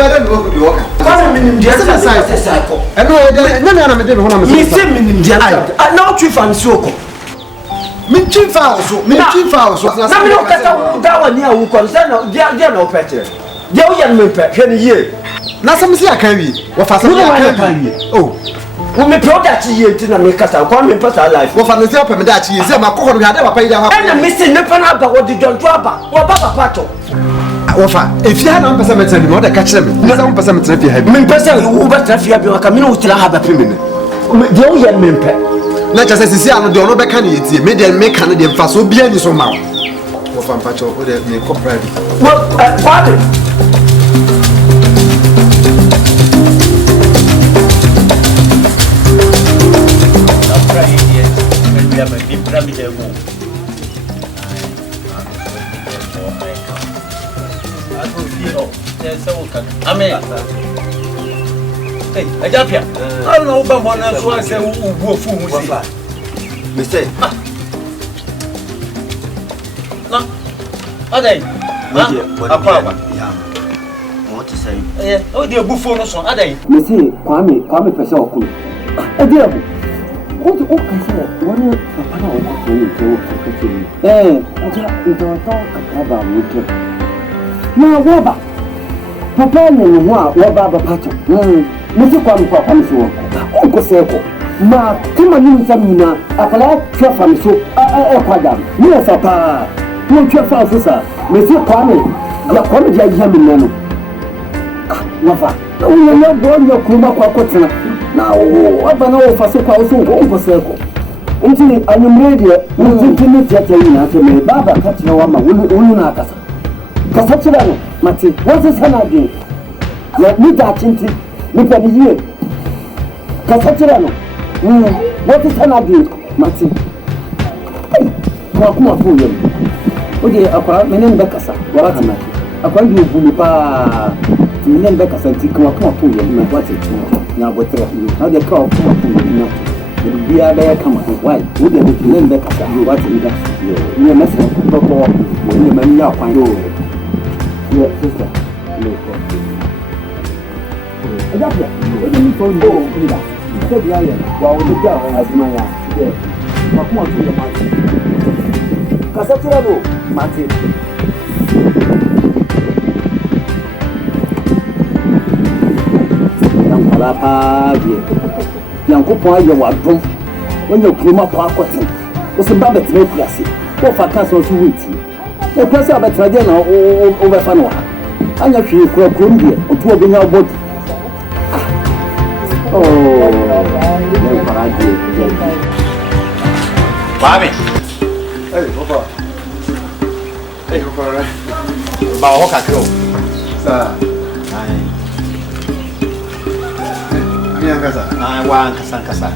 better go to your Come in the other side. I know, no, I'm a different one. Me say me in the other. I now chief and soko. Me chief house, me chief house. Na me no kata that one here we concern there no pete. There we yan me pete hwe ye. Na some say akan wi. Wo fa some akan wi. Oh. Wo me product ye ti na me kasa kwa me personal life. Wo fa no say pem da chi ye say ma kokoro bi ade papa yi da ha. Na me say ne pa na ba wo di don to aba. Wo ba papa to. Wo fa if you na mpesa metra bi mo da ka kire me. Na some mpesa metra fi ha bi. Me mpesa wo ba tra fi abi ka me no tira ha ba pe me ne. There we yan me pete. Na just sisi ano de ono be ka na yetie me de me ka no de mfa so bia ni so ma wo fa mpacho wo de me ko private well father Hey, Ajapia. I don't know about one else. I say, who fool was that? Mistake. No. Are they? Yeah. What to say? Yeah. Oh, dear buffon or so. Are they? Missy, Kwame Pessoa. A dear. What can say? One papa I just don't talk about it. No, Robert. Papa, no, what Baba Pacho? Mr. Kwame so. Uncle Seko. Ma, come on, Samina. Apply to from so. Quadam. Yes, papa. No, Chef Officer. Mr. Kwame. La Kwame Jamino. Wafa. No, not born your Kuma Quacotina. Now, what I know for so Uncle Seko. Until I am ready, we'll continue to me. Baba catch no one, Unakasa. Casachano, Mati, what is Hanadi? Let me touch into look at the year. Casachano, what is Hanadi? Mati, walk more for you. Okay, a million Becassa, what am I? A quite you, Bulipa, million Becas and take walk more for you, what it now, what how they call the beer there come why would they million Becassa, you watch in that you mess up when you may not find you. Yes, sister. No problem. What do you call me? Said the iron. While we go as my yes. But come on to the market. Casatero, Martin. Young Palapa, young Copa, you are drunk. When you came up, was a babbit very classy. What for castles who wait? The person of a tradition over Fanoa. I'm not sure you're Columbia or two of your body. Oh, Bobby. Hey, Papa. Hey, Papa. Baoka Crow. Sir. I want Casancasa.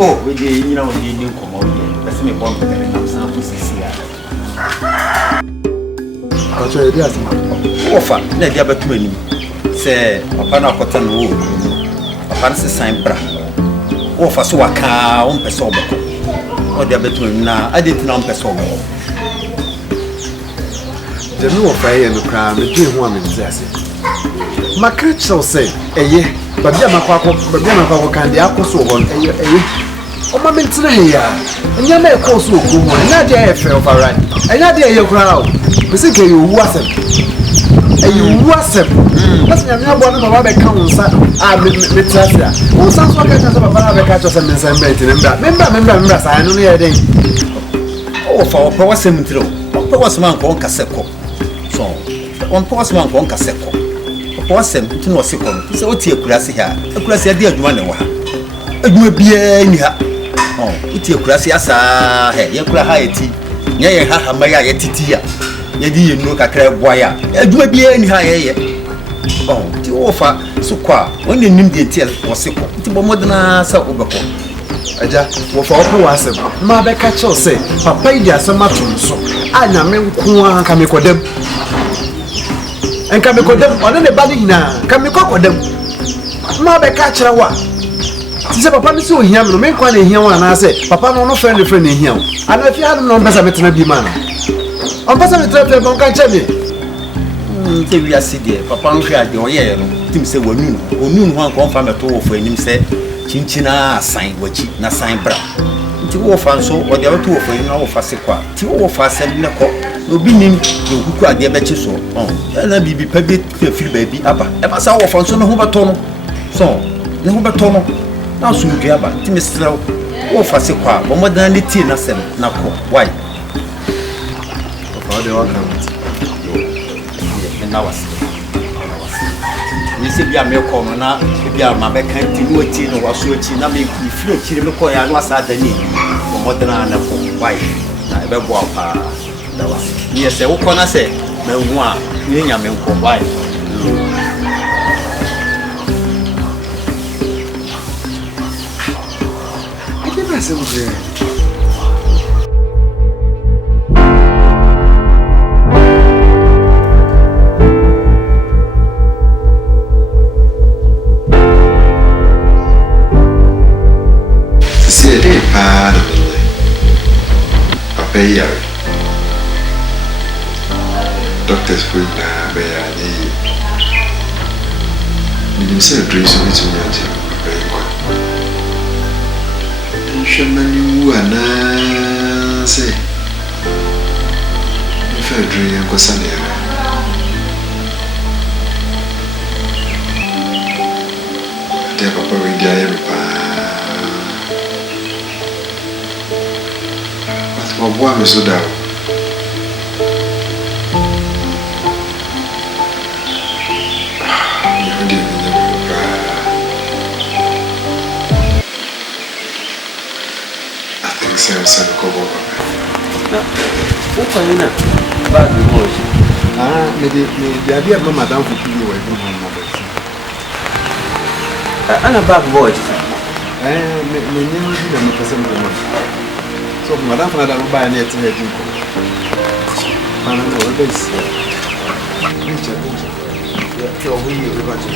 Oh, we did, you know, we didn't come out here. Let's make one with the Namsan to see. I'll try this. Offer, let the other 20. Say, Papa Cotton Wood. Papa sign bra. Offer so a car on Pesoba. Or the other 20 now. I didn't know Pesoba. The new fire and the crime, the dream woman is there. My catch shall say, a year. But then my papa, but then my candy apple so on a my mental here. And you may call so good one. Not there, fell for right. And not there, your crowd. Missing you wasn't. And you wasn't. That's not one of my accounts. I'm Mitasia. Who sounds like a father catch us and remember, I know the day. Oh, for power cemetery. Power man called Caseco. So, on power man called Caseco. Wasem to no second. So what you classy here? A classy idea you want to have. It will be any ha. Oh, it's your classy as a head, your classy. Yea, ha, my titia. Yea, you look at crab wire. It will be any higher. Oh, to offer so qua when you named the tail was sick. It's more than a so overcome. Aja, what for Wasem? Mother catch or say, Papa, there's so much so. I know me who can make them. And can we call them on anybody now? Can we call them? Mother catch a what? She said, Papa, so him, no make one in here. And I said, Papa, no friend in here. And if you had no better, be man. On Pastor, don't catch me. Nte wi aside papa nhwe ade oyeye no tim se wanu ho ankon fa meto wo fo anim se chinchina asan wachi na san bra nti wo fa nso wo de abeto wo fo anim na wo fa se kwa ti wo fa asem ne ko obi nim de okuku ade be chi so na bibi pa bi firi ba bi aba e ba sa wo fa nso no ho beto no so ne ho beto no na so ndua aba ti mesra wo fa se kwa bo modan ne tie na sem na ko why papa de wa kan na was ni se bia me ko no na bia ma be kan ti no ti no waso ti na me firo kire me ko ya no asa da ni o modena na ko why na be bo apa da was ni se wo ko na se me hu a ni nya me ko why que vai ser você doctors put na be ani ni se dress ni tu nya je be kwa shemani wana se ni fe dress yan ko sane ate papa we dia ye pa but mo boa me so da sen kobo na o kwanina bag mo shi me dia ma madam fu pili wa do mo ba ana bag mo shi me nyen di na me pese mo so madam fa da ba na ete he din ko ana no ba isi ni cha ya to wi yo ba ji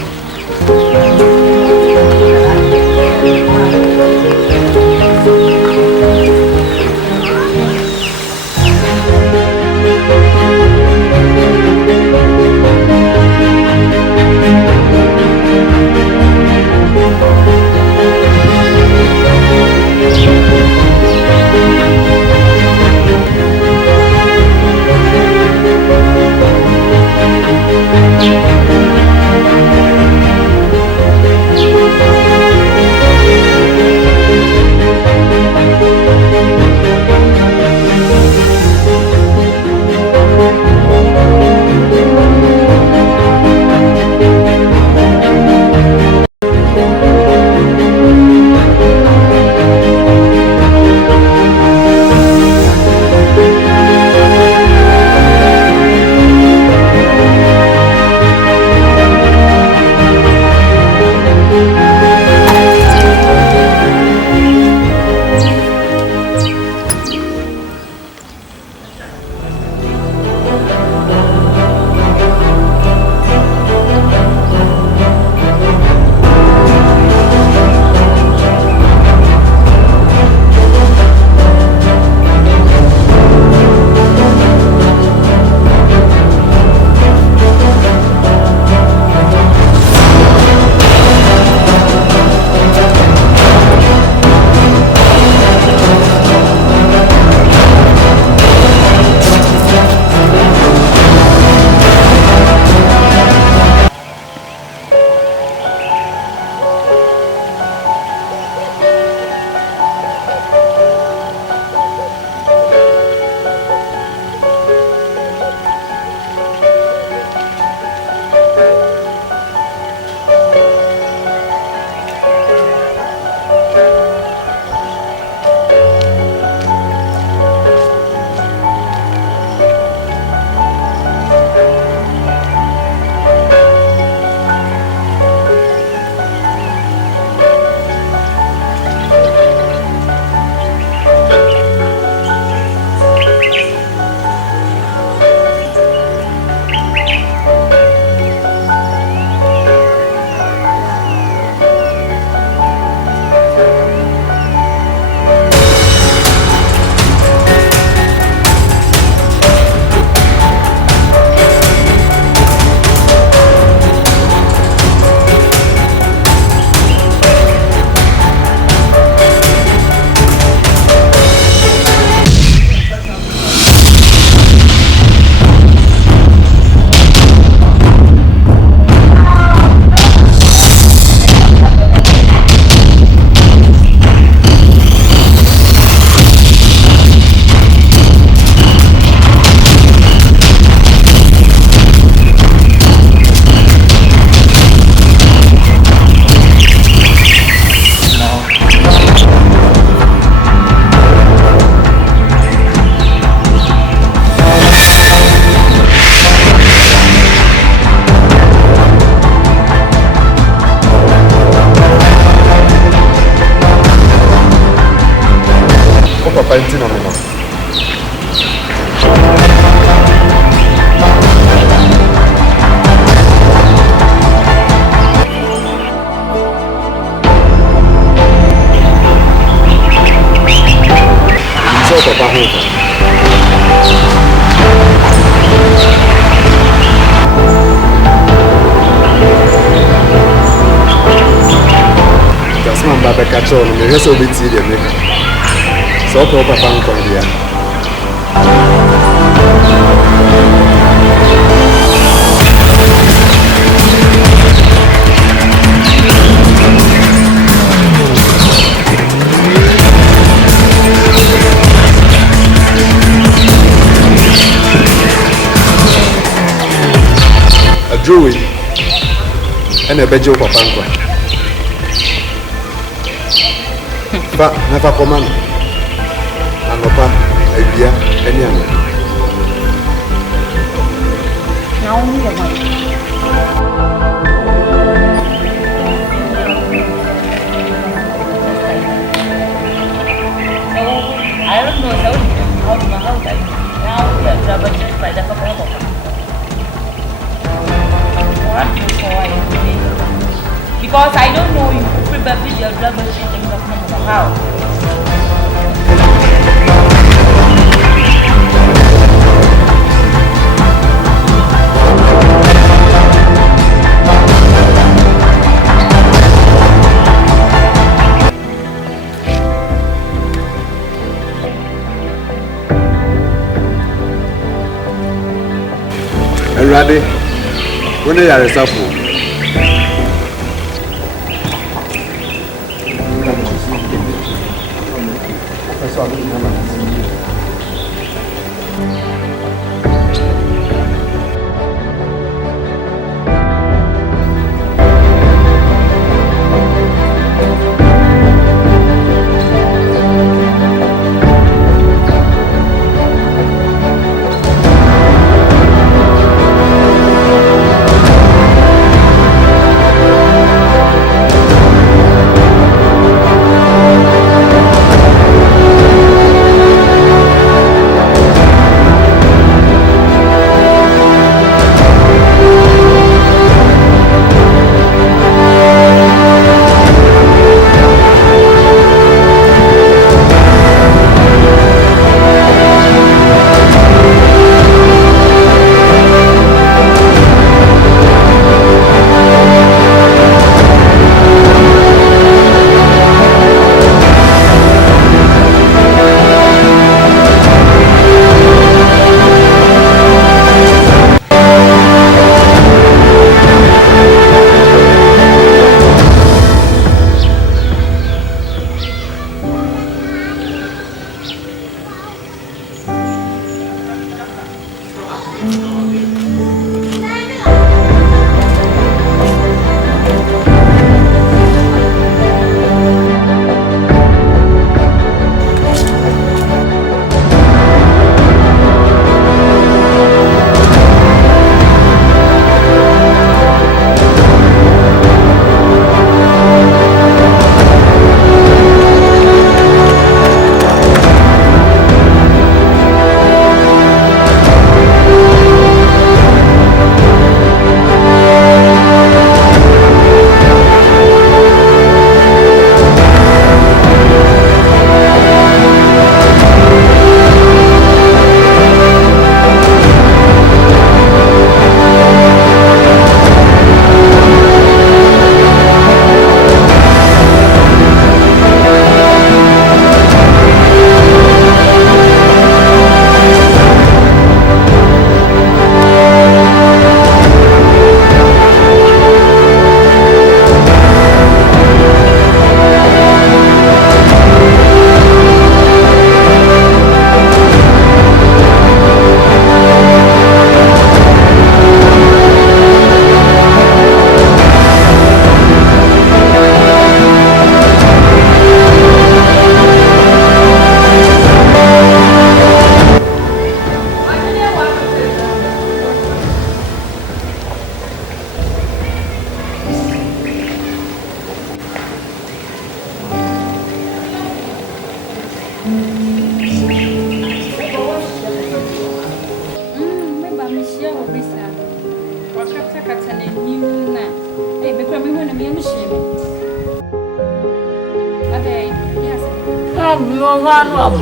back at all. The rest of the tea, so Papa Papa here. Drew it and a bedroom for Panko. But never command. And Papa, a beer, any other. Now, I don't know how to my house. Now we are traveling just by the Papa. Because I don't know, you probably your driver shooting up the house. And Raddy, when they are a sample.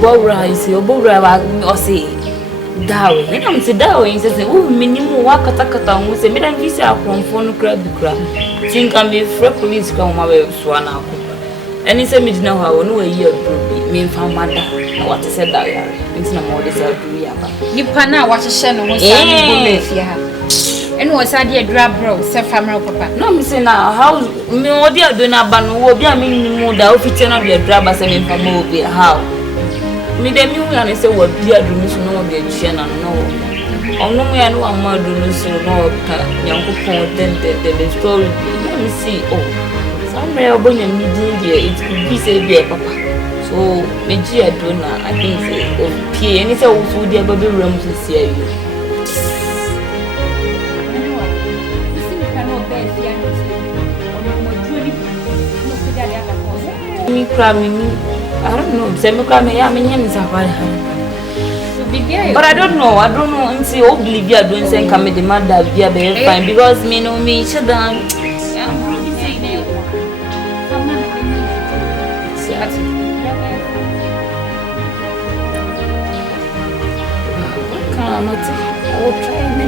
Bora is your Bora or say, Darwin, and I'm say Darwin says, oh, minimum Wakatakata, who say, Madame Visa from phone crab the crab. Think I'm a free police come away with Swana. Any say me know how no year group me from mother. What is said that into no more this agree about. You pana what a shell was and was idea drab bro, self family papa. No, me say now how me what you doing about no be a minimum that if it's not be a drab as a from movie how. Me the me and say what be a do no be a channel no. No me and one more do so no young the story. Let me see. Oh, somewhere when you need it could be say be a papa. So me G Adona, I think say oh P and it's a food the baby room to see you. Me cry me. I don't know. Say me cry me. I mean, is a but I don't know. And say, oh, Olivia doing saying come with the mother be a fine because me know me shut down. I will try me.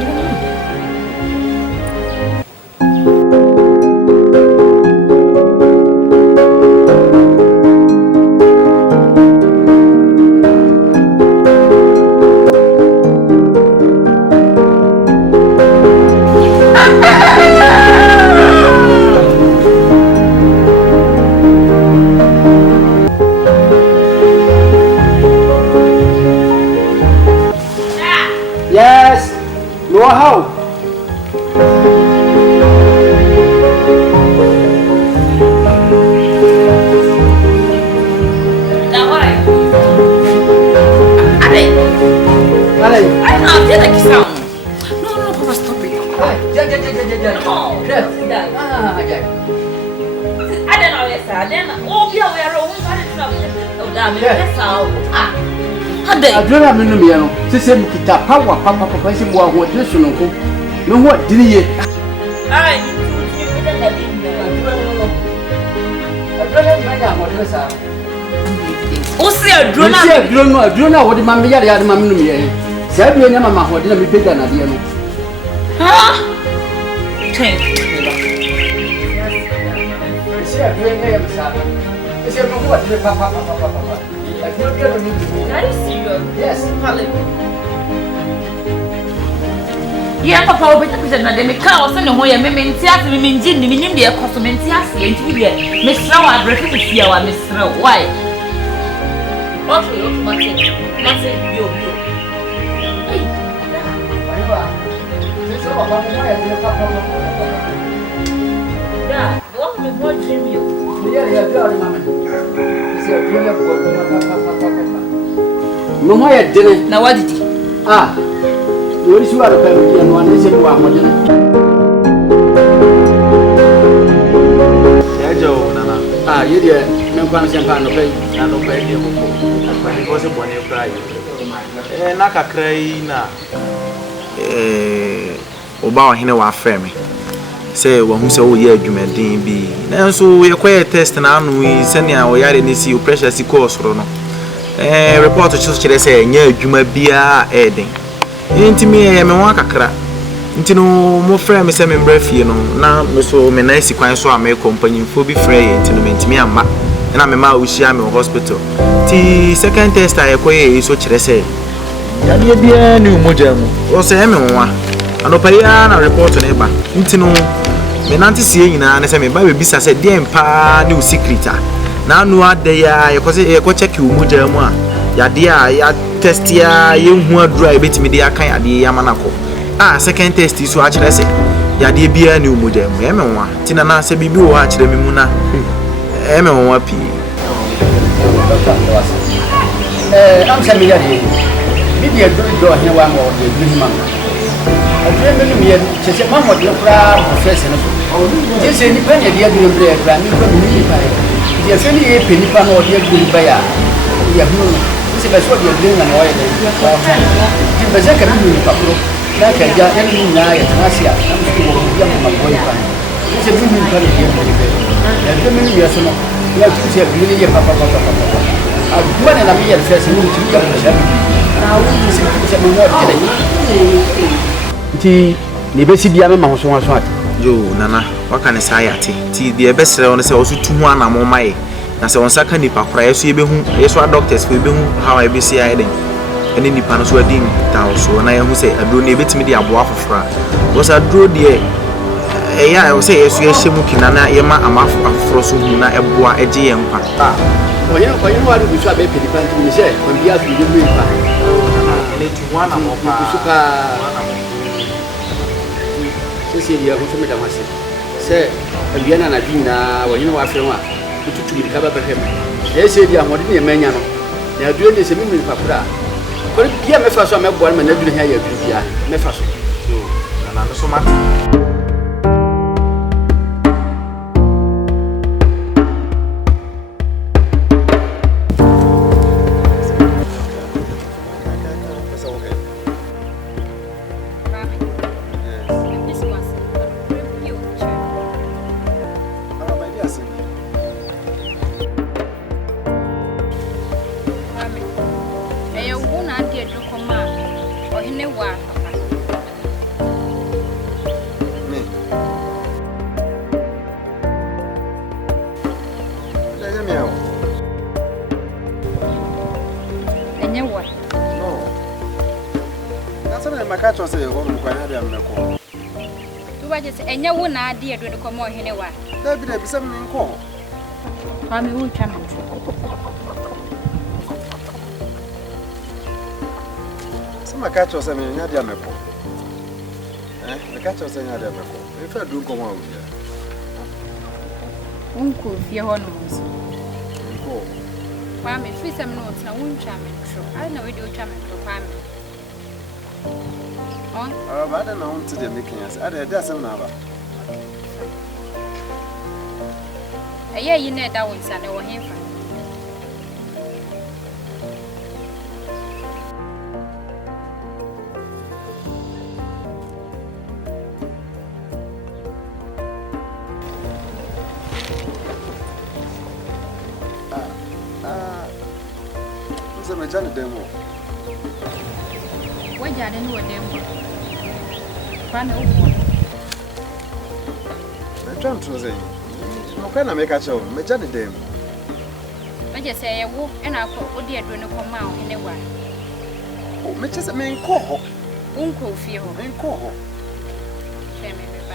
Yes. No how. Now what? I know. Did I sound? No, Papa, stop it. No, I don't know. Yes, I don't. Oh, we are all going to Adura menu me no sese mu kita power papa se mo aho de so no ko me ho dini ye ai you put that in there adura me ya mo de sa o se adura no wo de ma me ya de ma menu me ye sa bi nya mama ho de na me pega na de no ha take se adura me ya sa se mo ho de papa Are you serious? Yes. Yeah, Papa, we better present them. Because I know why me mentia me menjin me nim de cost mentia see enti we me sra wa break to see our me sra why? Okay, Mate yo. Hey. Yeah, what me what dream you? No more dinner. Now what did he? You wish you had a family and one is in one. You dear, no consent pan of pay, and no pay. It was a bonny cry. Naka cry now. Oba hine wa afre me say wo hu say wo ye adwumadin bi na so we kwere test na anu yi senia wo yare ne si pressure si course ro no report to kire say nya adwuma bia eden ntimi me wa kakra ntino mo frɛ me say me mbra fie no na me so me na si kwan so a me company fo bi frɛ ye ntino me ntimi amma na me ma wo hia me hospital ti second test a yekoye so kire say ya ne bia ni umoja mu o say me nwa anoparia na report na eba ntino me nanti sie nyina na se me ba be bisa se de mpa ne secret na anu ade ya ye ko check umoja mu a ya de ya test ya ye hu adura e betimi de akan ade ya manako second test so a kire se ya de bia ne umoja mu e me nwa tina na se bibi wo a kire me mu na e me nwa pi am se me ya de bibi e do he wa mo de bi ma I dream in me, she said, Mamma, you're proud of professional. This is any penny, dear green bread, and you can be by. If any penny pan or dear green by a no, this is what you're doing and oil. The Bazaka in Papro, like a young night, Nasia, I'm young my boyfriend. It's a women penny here. And women, you are so like to say, really, Papa. I've won and I'm here first to young. Now, this is a more today. Ti ne besi bia me ma ho so at yo nana waka ne sai ate ti de ebesere won se osu tu ho anamo mai na sɛ onsa ka nipa kora yeso yebehu yeso doctors for yebehu how I be see aiden ene nipa no so adin tawo so na yehu sɛ aduro ne betimi de aboa fofora was aduro de ya I say yeso yehyemu kina na yema amafo afoforo so hu na eboa eje ye nkwa oye wa do so abe pedi panti ni se on bia so de mu ipa ene tuwa na mo pa suka sisi dia ko so me da mase se bia na dwi na wo wa afre wa tutu bi ka ba behem ese dia ho de ne manya no na aduro ne se me mu ipa kura ko bia me fa so me boa me na aduro ha ya aduro bia me fa so na so ma Enya wo na ade edo de komo hene wa da bi da bi sam nko kwa me wo twa me sama ka cho se me nya dia meko me ka cho se nya dia meko me fa du nko ma wo ya unko fie ho no so nko kwa me fi sam no tna wo twa me tro ai na we de twa me tro kwa me ba da na hunti da making us ada da sam na ba eye yi na da won sa ne wo hefa Nse me jani demo wajade ni wo demo Pana upo. Na twa ntroze yi. No kwa na make cho, me jani dem. Meje se ye wo e na akọ odi aduro ne koma o hene wa. O me chese me nko ho. Unko fie ho. Me nko ho. Feme me ba.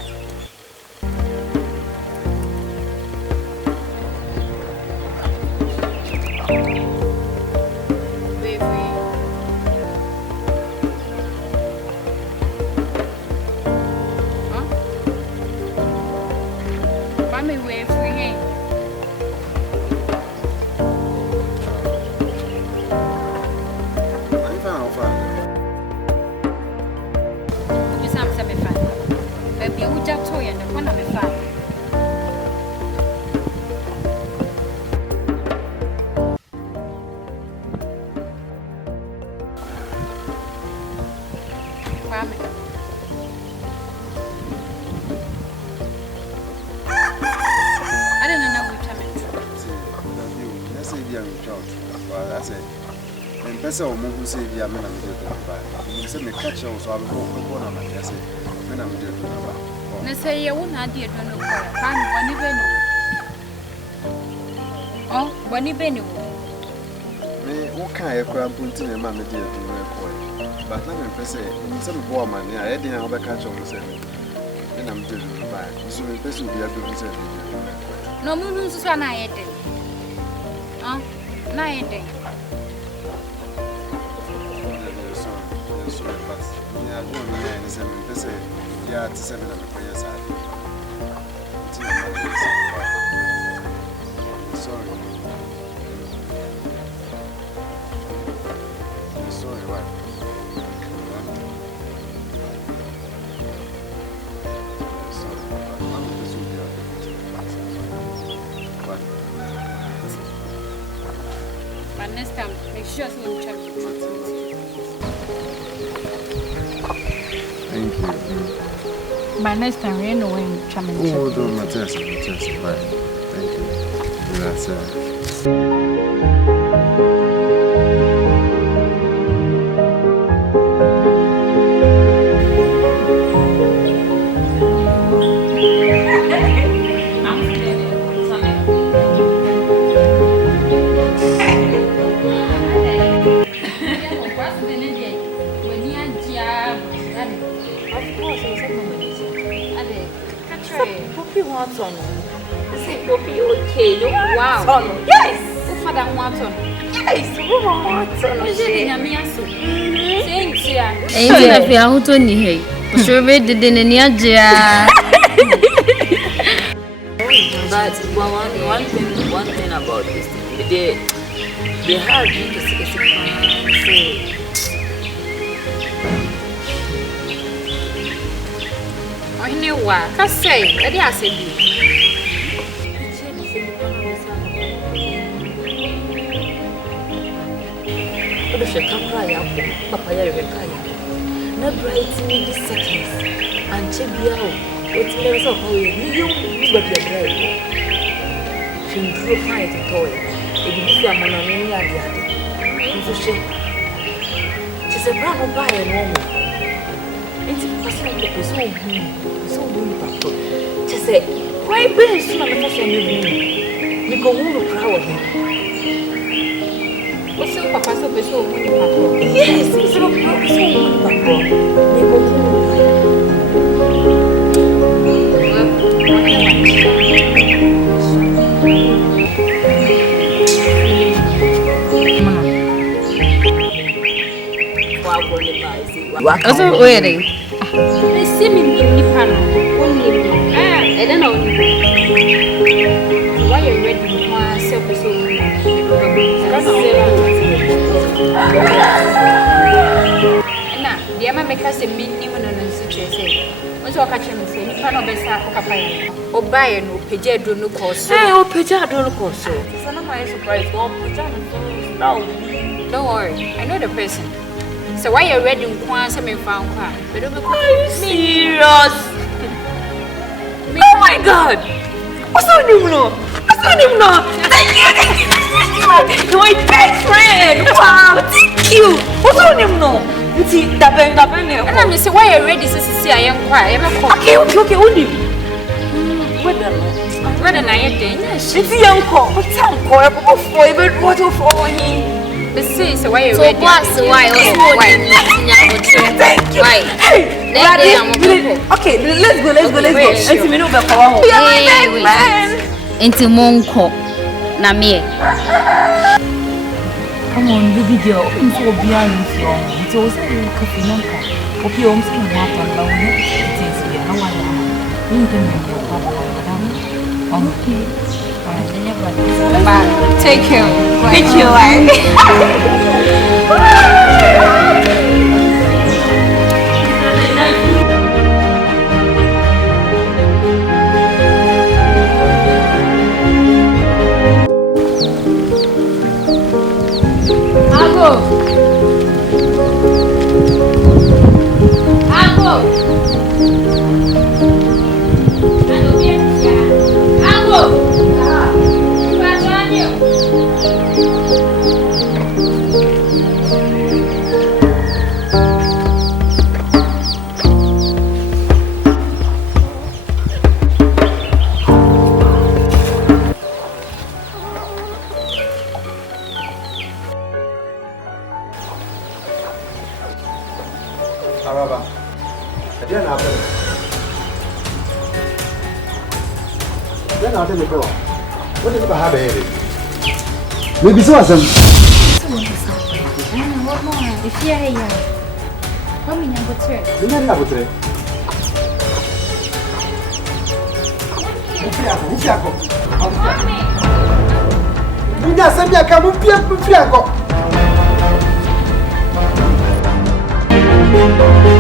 Pesa o mungu se bia me na me de do ba. Ni se me catch o so abu ko na ma yase. Me na me de do ba. Na se ye wo na de do no ko. Kan boni be ni. Oh, boni be ni wo. Me wo kan ye kwa mpunti na ma me de do no ko. But na me pesa ni se me bo ma ni a ye de na be catch o mo se. Me na me de do ba. So me pesa bia do mo se. No mu nu so na ye de. Ah, na ye de. Yeah, go on there and say, yeah, to 7 of the prayers. Sorry. Sorry, what? But next time, make sure you check it. Thank you. But next time, we know when you come and check. Oh, don't matter. Bye. Thank you. Gracias. Of course, it's a moment. Poppy wants on. Say Poppy, okay. Wow. Yes. Father wants on. Yes, woman wants on. Thanks, yeah. Ain't if you're out on here. Sure, we did in any idea. But one thing about this, they have you to say. I knew what. I say, that I said. What if you come cry up? Papa, you're a guy. No bright in these seconds. And check me out. What's the result of you? You but you're bright. She drew high to toy. It is a man on any other. She's a brown of buy and woman. It's impossible to be so good. She said, why bear soon on the fashion you go home to proud him? What's your papa so be so good? Yes, it's so good. You go Also, waiting. They see me in the panel. I don't know. Why you're ready to myself so now, the Amma make us a minimum on the situation. What's all catching me say? You cannot be sacked or buy a no Pejado no cost. Oh, Pejado no cost. It's not my surprise. Don't worry, I know the person. So why you're ready to want some found car? But don't be serious. Oh my God! What's on him now? What's on him now? My best friend! Wow, thank you! What's on him now? See, and I'm say why you're ready to see I am quiet. Okay, only. Whether I am dangerous. It's the uncle. What's uncle? What for him? The say so why you're So ready. what's why? Thank you. Hey, okay, let's go. Let's me know about Into Monko. Namie. Come on, baby girl. I'm so behind you. It's also a coffee number. Okay, I'm saying what I'm about. It is here. How are you? You can make your papa. Okay. Take care. Thank you. Araba. Then after. What is the habit? Maybe so as What more? If you're here, come in and go to it. Thank you.